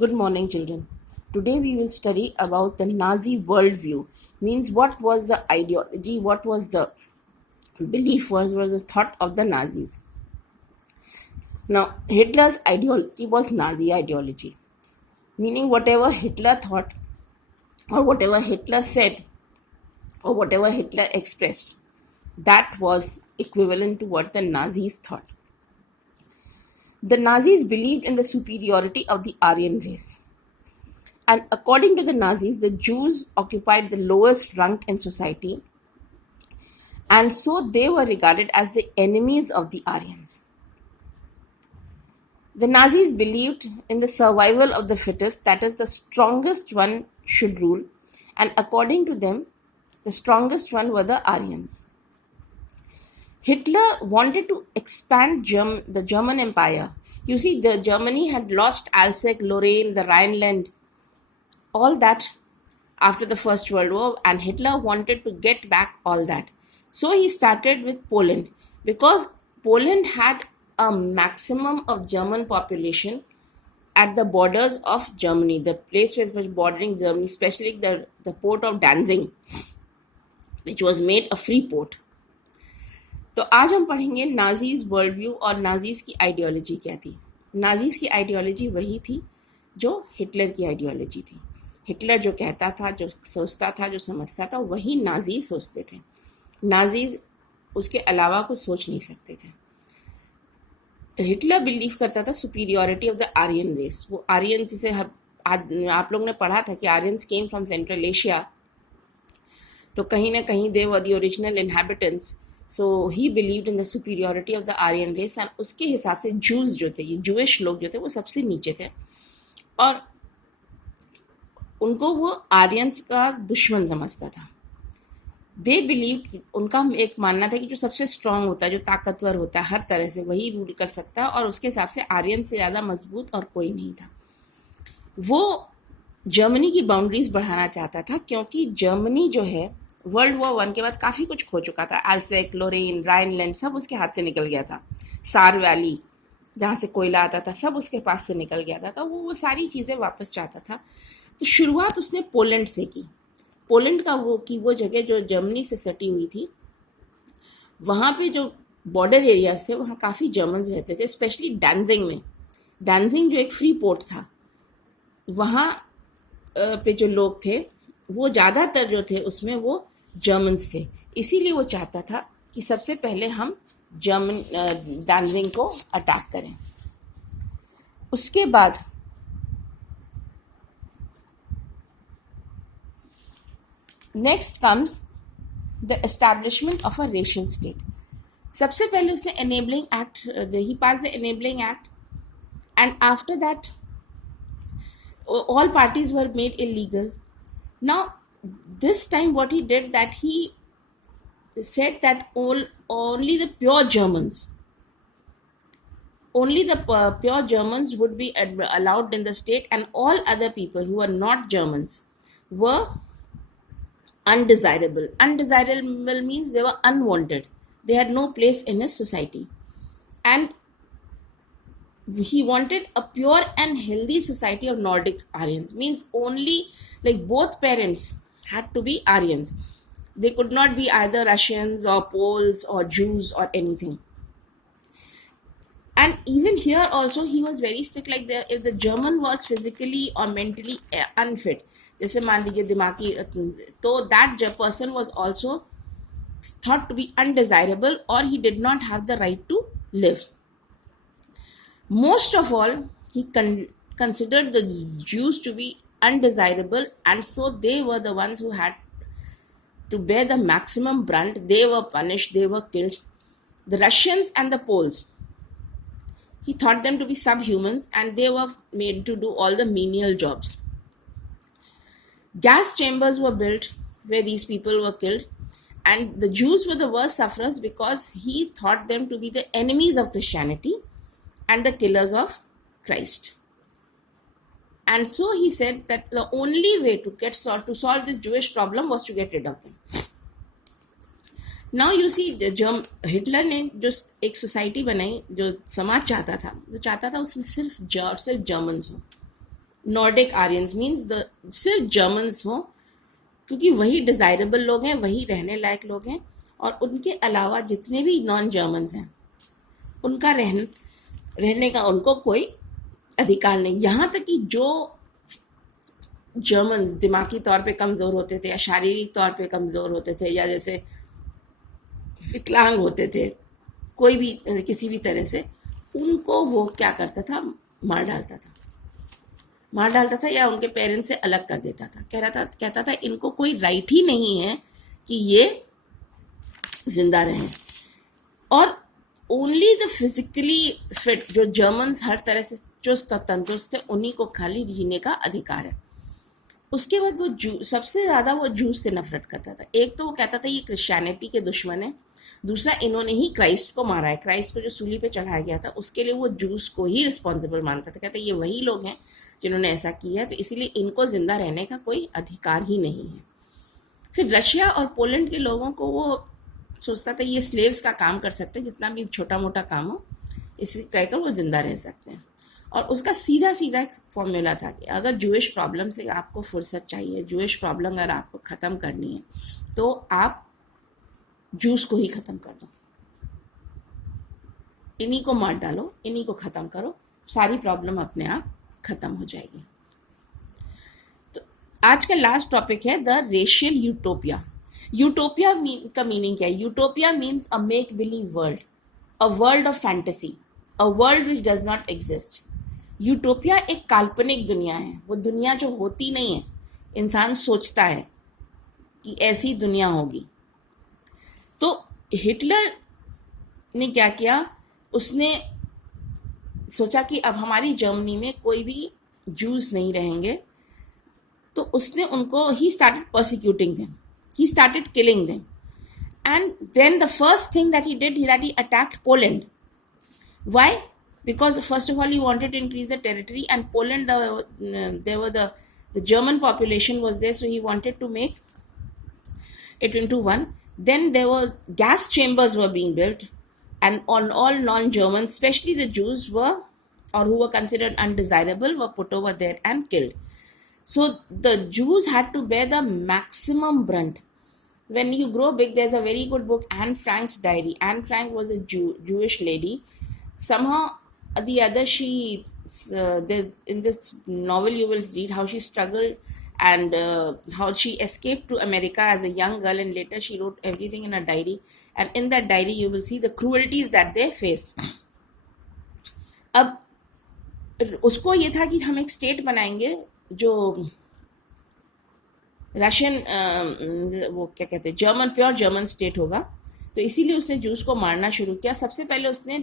Good morning, children. Today we will study about the Nazi worldview. Means what was the ideology, what was the belief, what was the thought of the Nazis. Now, Hitler's ideology was Nazi ideology, meaning whatever Hitler thought or whatever Hitler said or whatever Hitler expressed, that was equivalent to what the Nazis thought. The Nazis believed in the superiority of the Aryan race. And according to the Nazis, the Jews occupied the lowest rank in society, and so they were regarded as the enemies of the Aryans. The Nazis believed in the survival of the fittest, that is, the strongest one should rule, and according to them, the strongest one were the Aryans. Hitler wanted to expand the German Empire. You see, Germany had lost Alsace, Lorraine, the Rhineland, all that after the First World War, and Hitler wanted to get back all that. So he started with Poland, because Poland had a maximum of German population at the borders of Germany, the place which was bordering Germany, especially the port of Danzig, which was made a free port. तो आज हम पढ़ेंगे Nazis world view और Nazis की ideology क्या थी. Nazis की ideology वही थी जो हिटलर की आइडियोलॉजी थी. हिटलर जो कहता था, जो सोचता था, जो समझता था, वही नाजी सोचते थे. नाजीज उसके अलावा कुछ सोच नहीं सकते थे. हिटलर बिलीव करता था superiority of the Aryan race. वो आर्यन, जिसे आप लोग ने पढ़ा था कि Aryans came from Central Asia, तो कहीं ना कहीं they were the original inhabitants. So he believed in the superiority of the Aryan race, and उसके हिसाब से जूस जो थे, ये जूइश लोग जो थे, वो सबसे नीचे थे और उनको वो आर्यंस का दुश्मन समझता था. दे बिलीव, उनका एक मानना था कि जो सबसे स्ट्रांग होता है, जो ताकतवर होता है हर तरह से, वही रूल कर सकता है, और उसके हिसाब से आर्यन से ज़्यादा मजबूत और कोई नहीं था. वो जर्मनी की बाउंड्रीज बढ़ाना चाहता था, क्योंकि जर्मनी जो है वर्ल्ड वॉर 1 के बाद काफ़ी कुछ खो चुका था. एल्सेक, लोरेन, राइनलैंड सब उसके हाथ से निकल गया था. सार वैली, जहाँ से कोयला आता था, सब उसके पास से निकल गया था. तो वो सारी चीज़ें वापस चाहता था. तो शुरुआत उसने पोलैंड से की. पोलैंड का वो जगह जो जर्मनी से सटी हुई थी, वहाँ पे जो बॉर्डर एरियाज थे, वहाँ काफ़ी जर्मन्स रहते थे, स्पेशली डैंजिंग में. डैंजिंग जो एक फ्री पोर्ट था, वहाँ पे जो लोग थे, वो ज़्यादातर जो थे उसमें वो जर्मन्स थे. इसीलिए वो चाहता था कि सबसे पहले हम डैंजिंग को अटैक करें. उसके बाद next comes the establishment of a racial state. सबसे पहले उसने enabling act, he pass the enabling act, and after that all parties were made illegal. Now, this time what he did, that he said that only the pure Germans would be allowed in the state, and all other people who are not Germans were undesirable. Undesirable means they were unwanted. They had no place in his society. And he wanted a pure and healthy society of Nordic Aryans. Means only, like, both parents had to be Aryans. They could not be either Russians or Poles or Jews or anything. And even here also he was very strict, like if the German was physically or mentally unfit, जैसे मान लीजिए दिमागी, तो that person was also thought to be undesirable, or he did not have the right to live. Most of all, he considered the Jews to be undesirable, and so they were the ones who had to bear the maximum brunt. They were punished, they were killed. The Russians and the Poles, he thought them to be subhumans, and they were made to do all the menial jobs. Gas chambers were built where these people were killed, and the Jews were the worst sufferers because he thought them to be the enemies of Christianity and the killers of Christ. And so he said that the only way to solve this Jewish problem was to get rid of them. Now you see, Hitler ने जो एक society बनाई, जो समाज चाहता था, वो चाहता था उसमें सिर्फ जर्मन्स हो. नॉर्डिक आर्यंस मीन्स द सिर्फ जर्मन्स हों, क्योंकि वही डिज़ायरेबल लोग हैं, वही रहने लायक लोग हैं, और उनके अलावा जितने भी नॉन जर्मन्स हैं उनका रहने का उनको कोई अधिकार नहीं। यहाँ तक कि जो जर्मन्स दिमागी तौर पे कमज़ोर होते थे या शारीरिक तौर पे कमज़ोर होते थे या जैसे विकलांग होते थे, कोई भी किसी भी तरह से, उनको वो क्या करता था, मार डालता था या उनके पेरेंट्स से अलग कर देता था। कहता था इनको कोई राइट ही नहीं है कि ये जिंदा रहें। और ओनली द फिजिकली फिट जो जर्मन्स हर तरह से चुस्त और तंदुरुस्त थे, उन्हीं को खाली जीने का अधिकार है। उसके बाद वो सबसे ज़्यादा वो जूस से नफरत करता था। एक तो वो कहता था ये क्रिश्चियनिटी के दुश्मन है, दूसरा इन्होंने ही क्राइस्ट को मारा है, क्राइस्ट को जो सूली पे चढ़ाया गया था उसके लिए वो जूस को ही रिस्पॉन्सिबल मानता था। कहता ये वही लोग हैं जिन्होंने ऐसा किया है, तो इसीलिए इनको जिंदा रहने का कोई अधिकार ही नहीं है। फिर रशिया और पोलैंड के लोगों को वो सोचता था ये स्लेव्स का काम कर सकते हैं, जितना भी छोटा मोटा काम हो इसे कहकर वो जिंदा रह सकते हैं। और उसका सीधा सीधा एक फॉर्मूला था कि अगर जूइश प्रॉब्लम से आपको फुर्सत चाहिए, जूइश प्रॉब्लम अगर आपको ख़त्म करनी है, तो आप जूस को ही ख़त्म कर दो, इन्हीं को मार डालो, इन्हीं को ख़त्म करो, सारी प्रॉब्लम अपने आप ख़त्म हो जाएगी। तो आज का लास्ट टॉपिक है द रेशियल यूटोपिया। यूटोपिया का मीनिंग क्या है? Utopia means a make believe world, a world of fantasy, a world which does not exist. Utopia एक काल्पनिक दुनिया है, वो दुनिया जो होती नहीं है, इंसान सोचता है कि ऐसी दुनिया होगी। तो हिटलर ने क्या किया, उसने सोचा कि अब हमारी जर्मनी में कोई भी जूस नहीं रहेंगे, तो उसने उनको ही started persecuting them, he started killing them. And then the first thing that he did, that he attacked Poland. Why? Because first of all he wanted to increase the territory, and Poland, the German population was there, so he wanted to make it into one. Then there were gas chambers were being built, and on all non-Germans, especially the Jews, were or who were considered undesirable were put over there and killed. So the Jews had to bear the maximum brunt. When you grow big, there's a very good book, Anne Frank's diary. Anne Frank was a Jewish lady. Somehow or the other, in this novel you will read how she struggled and how she escaped to America as a young girl, and later she wrote everything in a diary. And in that diary you will see the cruelties that they faced. अब उसको ये था कि हम एक state बनाएंगे जो Russian वो क्या कहते हैं, जर्मन, प्योर जर्मन स्टेट होगा। तो इसीलिए उसने जूस को मारना शुरू किया। सबसे पहले उसने